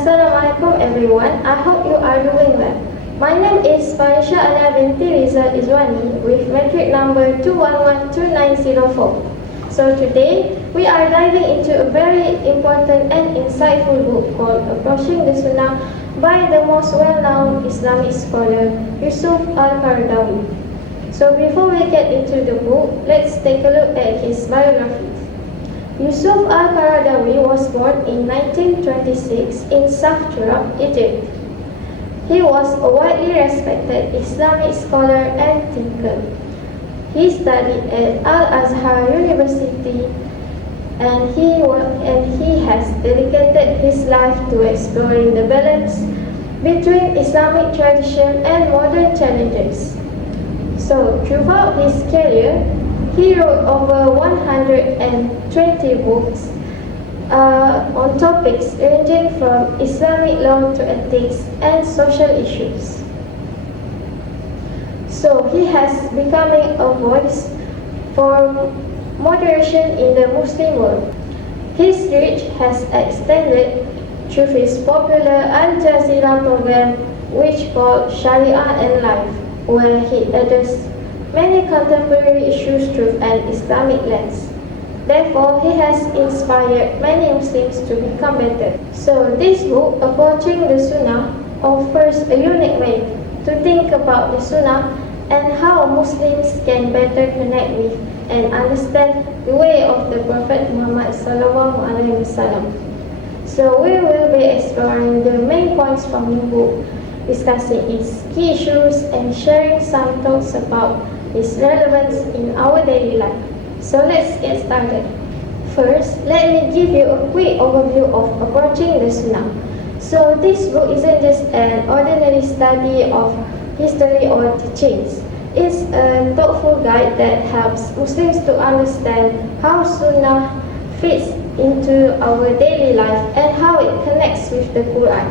Assalamualaikum everyone. I hope you are doing well. My name is Farisha Ana binti Rizal Izwani with metric number 2112904. So today we are diving into a very important and insightful book called Approaching the Sunnah by the most well-known Islamic scholar Yusuf Al-Qaradawi. So before we get into the book, let's take a look at his biography. Yusuf Al-Qaradawi was born in 1926 in Saftura, Egypt. He was a widely respected Islamic scholar and thinker. He studied at Al-Azhar University and he has dedicated his life to exploring the balance between Islamic tradition and modern challenges. So throughout his career, he wrote over 120 books on topics ranging from Islamic law to ethics and social issues. So he has becoming a voice for moderation in the Muslim world. His reach has extended through his popular Al Jazeera program, which called Sharia and Life, where he addressed many contemporary issues through an Islamic lens. Therefore, he has inspired many Muslims to become better. So this book, Approaching the Sunnah, offers a unique way to think about the Sunnah and how Muslims can better connect with and understand the way of the Prophet Muhammad SAW. So we will be exploring the main points from the book, discussing its key issues and sharing some thoughts about its relevance in our daily life. So let's get started. First, let me give you a quick overview of Approaching the Sunnah. So this book isn't just an ordinary study of history or teachings. It's a thoughtful guide that helps Muslims to understand how Sunnah fits into our daily life and how it connects with the Quran.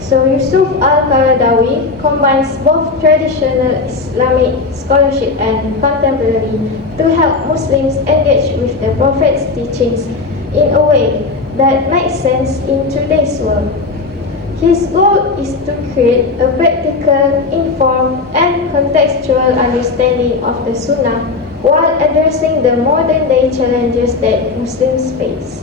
So Yusuf Al-Qaradawi combines both traditional Islamic scholarship and contemporary to help Muslims engage with the Prophet's teachings in a way that makes sense in today's world. His goal is to create a practical, informed, and contextual understanding of the Sunnah while addressing the modern-day challenges that Muslims face.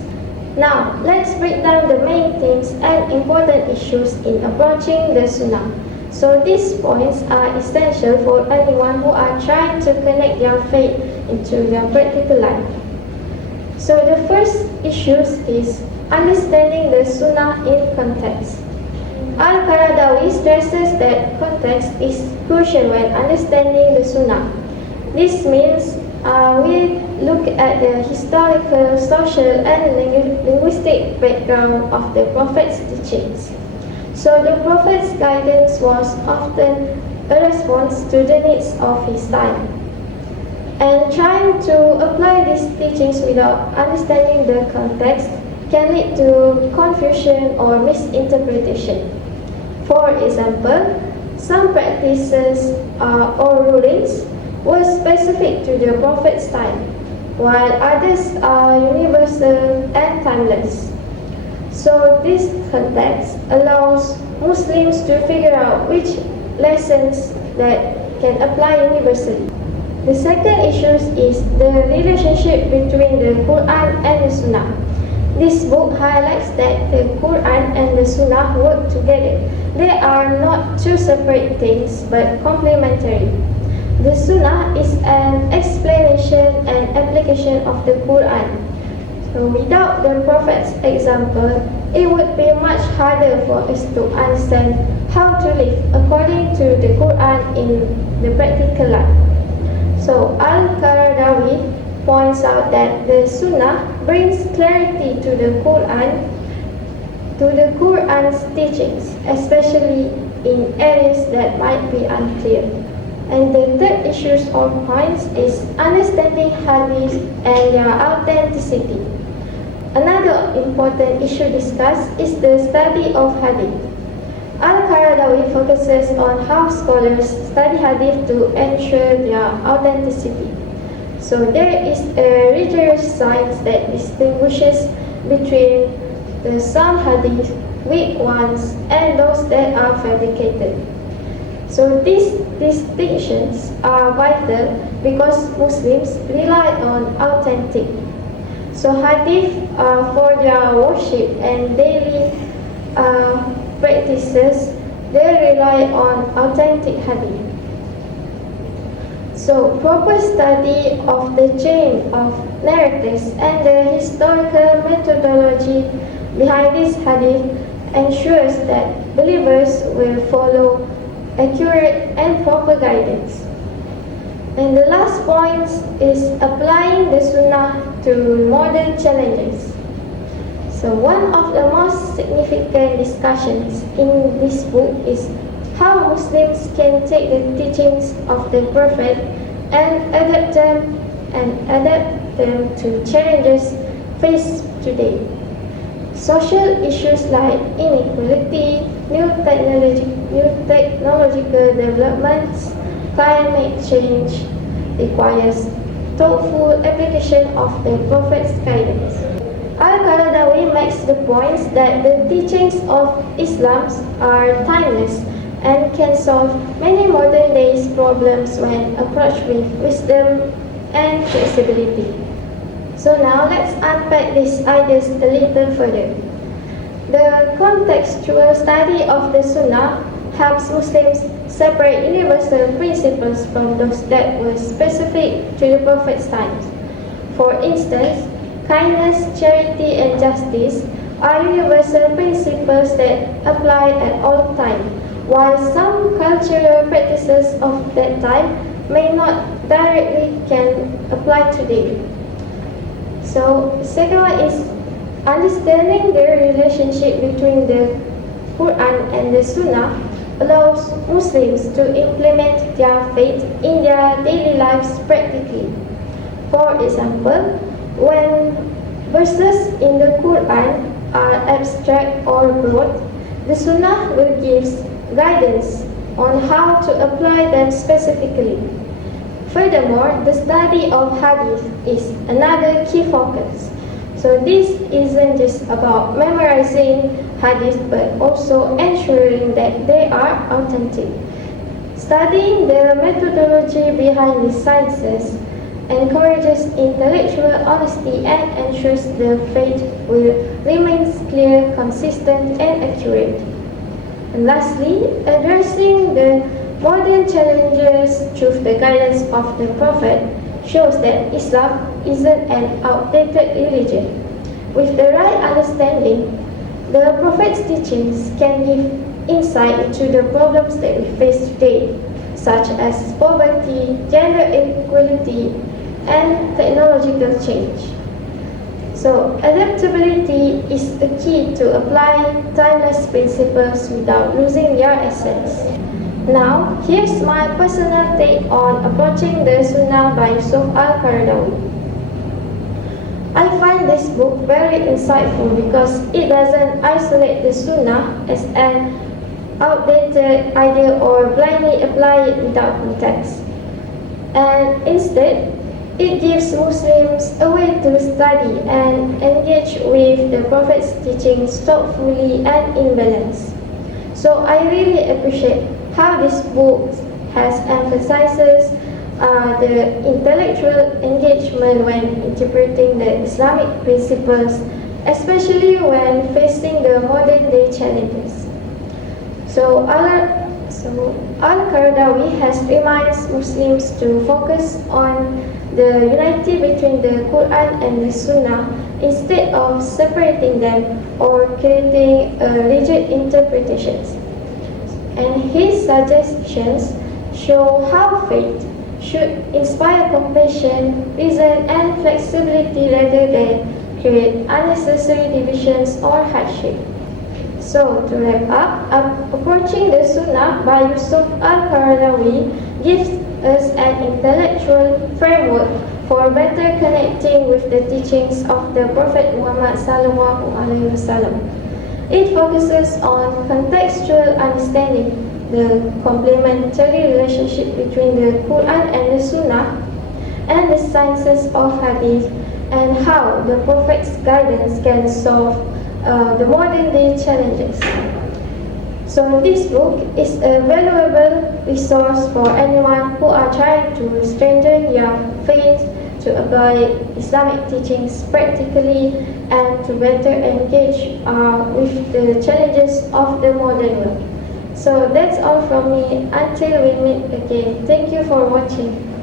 Now, let's break down the main themes and important issues in Approaching the Sunnah. So these points are essential for anyone who are trying to connect their faith into their practical life. So the first issue is understanding the Sunnah in context. Al-Qaradawi stresses that context is crucial when understanding the Sunnah. This means we look at the historical, social, and linguistic background of the Prophet's teachings. So the Prophet's guidance was often a response to the needs of his time. And trying to apply these teachings without understanding the context can lead to confusion or misinterpretation. For example, some practices or rulings were specific to the Prophet's time, while others are universal and timeless. So this context allows Muslims to figure out which lessons that can apply universally. The second issue is the relationship between the Quran and the Sunnah. This book highlights that the Quran and the Sunnah work together. They are not two separate things but complementary. The Sunnah is an explanation and application of the Quran. So without the Prophet's example, it would be much harder for us to understand how to live according to the Quran in the practical life. So Al-Qaradawi points out that the Sunnah brings clarity to the Quran's teachings, especially in areas that might be unclear. And the third issue or points is understanding hadith and their authenticity. Another important issue discussed is the study of hadith. Al-Qaradawi focuses on how scholars study hadith to ensure their authenticity. So there is a rigorous science that distinguishes between the some hadith weak ones, and those that are fabricated. So these distinctions are vital because Muslims rely on authentic. So hadith for their worship and daily practices, they rely on authentic hadith. So proper study of the chain of narratives and the historical methodology behind this hadith ensures that believers will follow accurate and proper guidance. And the last point is applying the Sunnah to modern challenges. So one of the most significant discussions in this book is how Muslims can take the teachings of the Prophet and adapt them to challenges faced today. Social issues like inequality, new technological developments, climate change requires thoughtful application of the Prophet's guidance. Al-Qaradawi makes the point that the teachings of Islam are timeless and can solve many modern days problems when approached with wisdom and flexibility. So now let's unpack these ideas a little further. The contextual study of the Sunnah helps Muslims separate universal principles from those that were specific to the Prophet's times. For instance, kindness, charity, and justice are universal principles that apply at all times, while some cultural practices of that time may not directly can apply today. So, the second one is understanding the relationship between the Quran and the Sunnah allows Muslims to implement their faith in their daily lives practically. For example, when verses in the Quran are abstract or broad, the Sunnah will give guidance on how to apply them specifically. Furthermore, the study of hadith is another key focus. So this isn't just about memorizing hadith but also ensuring that they are authentic. Studying the methodology behind the sciences encourages intellectual honesty and ensures the faith will remain clear, consistent, and accurate. And lastly, addressing the modern challenges through the guidance of the Prophet shows that Islam isn't an outdated religion. With the right understanding, the Prophet's teachings can give insight into the problems that we face today, such as poverty, gender inequality, and technological change. So, adaptability is a key to apply timeless principles without losing their essence. Now, here's my personal take on approaching the Sunnah by Yusuf Al-Qaradawi. I find this book very insightful because it doesn't isolate the Sunnah as an outdated idea or blindly apply it without context. And instead, it gives Muslims a way to study and engage with the Prophet's teachings thoughtfully and in balance. So I really appreciate how this book has emphasizes the intellectual engagement when interpreting the Islamic principles, especially when facing the modern day challenges. So Al-Qaradawi has reminds Muslims to focus on the unity between the Quran and the Sunnah instead of separating them or creating rigid interpretations. And his suggestions show how faith should inspire compassion, reason, and flexibility rather than create unnecessary divisions or hardship. So, to wrap up, approaching the Sunnah by Yusuf Al-Qaradawi gives us an intellectual framework for better connecting with the teachings of the Prophet Muhammad SAW. It focuses on contextual understanding, the complementary relationship between the Quran and the Sunnah, and the sciences of Hadith, and how the Prophet's guidance can solve the modern day challenges. So this book is a valuable resource for anyone who are trying to strengthen their faith, to apply Islamic teachings practically, and to better engage with the challenges of the modern world. So that's all from me. Until we meet again. Thank you for watching.